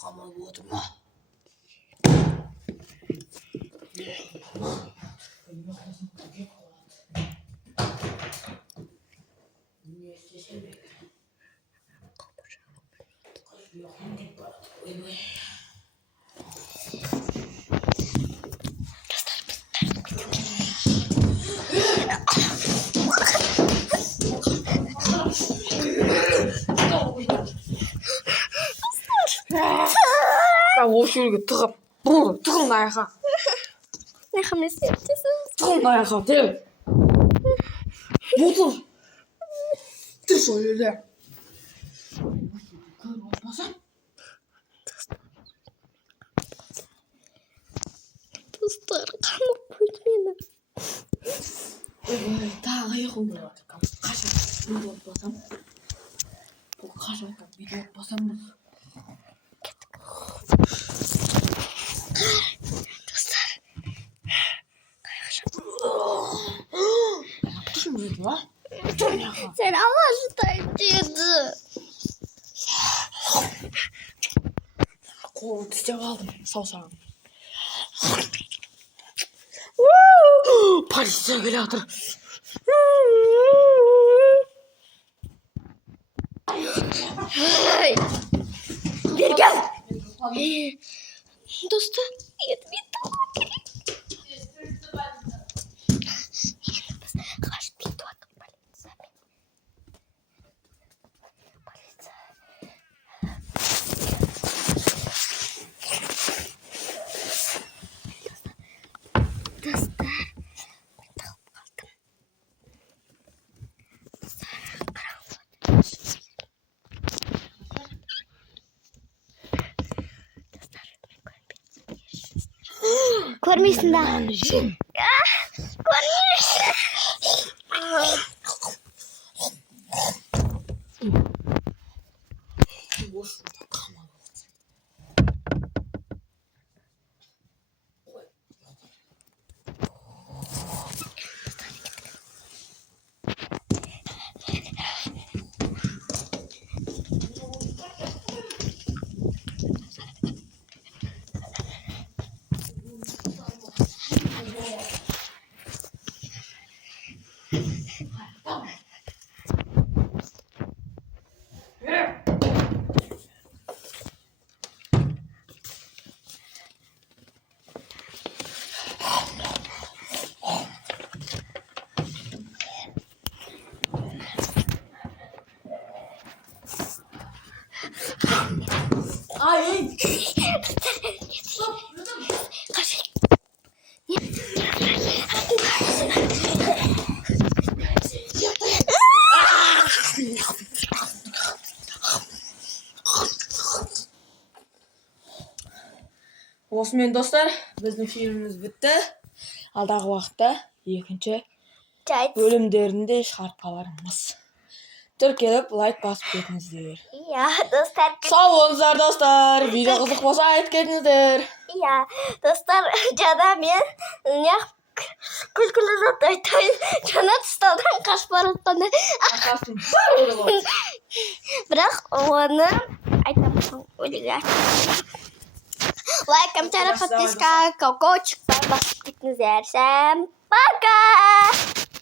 Кама водма. Ошург таг найха. Найха месэтсэн. Таг найха тий. Мотор. Ты что, Юля? Достар камап бүлмэн. Ой, таа яхуу. Каша. Видео босам. Каша видео босам. Sen Allah'tan dedi. Қолымды істеп алдым, саусағым. Полиция келе жатыр. Бер кел. Достар, етмей табу керек. Көрмейсің да. Көрмейсің. Ай! Осымен достар, біздің фильміміз бітті. Алдағы уақытта екінші бөлімдерінде шығарып қалармыз. Тіркеліп, лайк басып кетіңіздер. Иә, достар. Сау болыңыздар достар. Видео қызық болса айтып кетіңіздер. Иә, достар, жада мен күлкілі зат айтайын. Жаңа тұстаудан қашып бара жатқанда. Бірақ оны айтамын. Лайк, комментарий, подписка, колокольчик басып кетіңіздер. Всем пока!